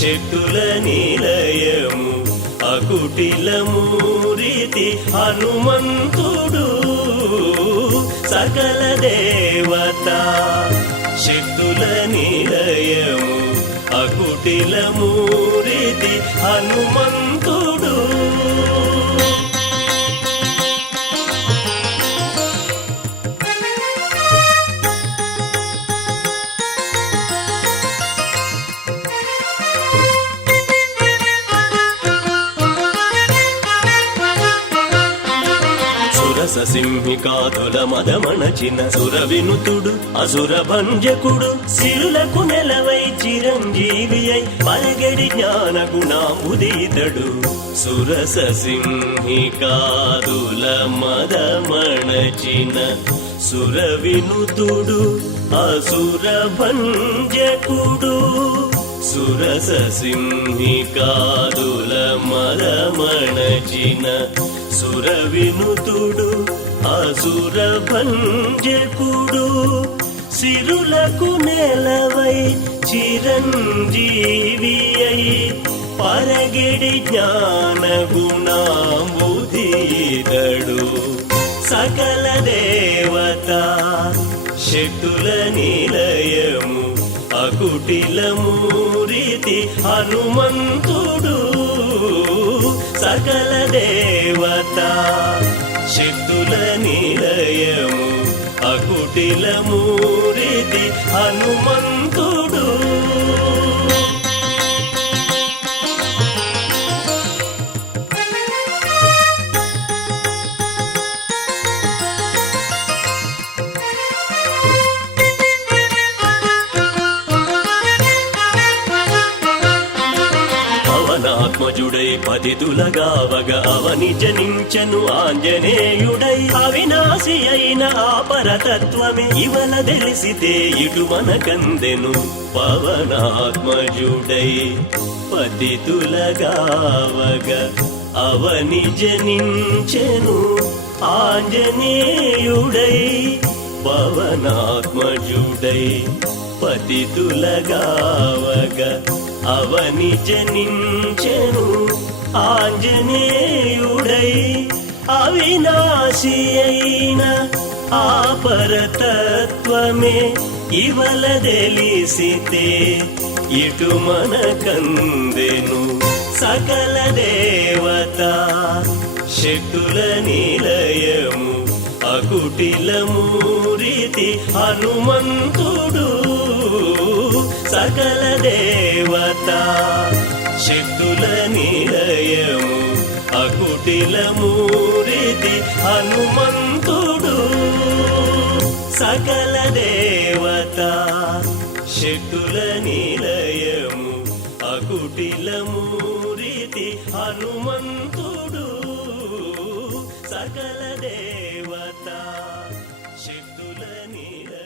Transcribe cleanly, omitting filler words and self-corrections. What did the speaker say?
శక్తుల నిలయము అకుటిలమూరితి హనుమంతుడు సకల దేవత శక్తుల నిలయము అకుటిలమూరితి హనుమంతుడు సింహికాదుల మదమణచిన సుర వినుతుడు అసుర భంజకుడు సిరులకు నెలవై చిరంజీవి అయి పరగడి జ్ఞాన గుణాముదీతడు సురస సింహికాదుల మదమణచిన సుర వినుతుడు అసుర భంజకుడు సురస సింహికాదుల మదమణచిన సుర వినుతుడు అసుర భంజకుడు సిరులకు నెలవై చిరంజీవి అయి పరగిడి జ్ఞాన గుణాంబుధీతడు సకల దేవత శక్తుల నిలయము అకుటిలమూరితి హనుమంతుడు సకల దేవత శక్తుల నిలయము అకుటిలమూరితి హనుమంతుడు ఆత్మజుడై పతితులగావగ అవని జనించను ఆంజనేయుడై అవినాశి అయిన ఆ పరతత్వమే ఇవల తెలిసితే ఇటు మనకందెను పవనాత్మజుడై పతితులగావగ అవని జనించెను ఆంజనేయుడై పవనాత్మజుడై పతితులగావగ అవని జనించెను ఆంజనేయుడై అవినాశి అయిన ఆ పరతత్వమే ఇవల తెలిసితే ఇటు మనకందెను సకల దేవత శక్తుల నిలయము అకుటిలమూరితి హనుమంతుడు సకల దేవత శక్తుల నిలయము అకుటిలమూరితి హనుమంతుడు సకల దేవత శక్తుల నిలయము అకుటిలమూరితి హనుమంతుడు సకల దేవత శక్తుల నిలయము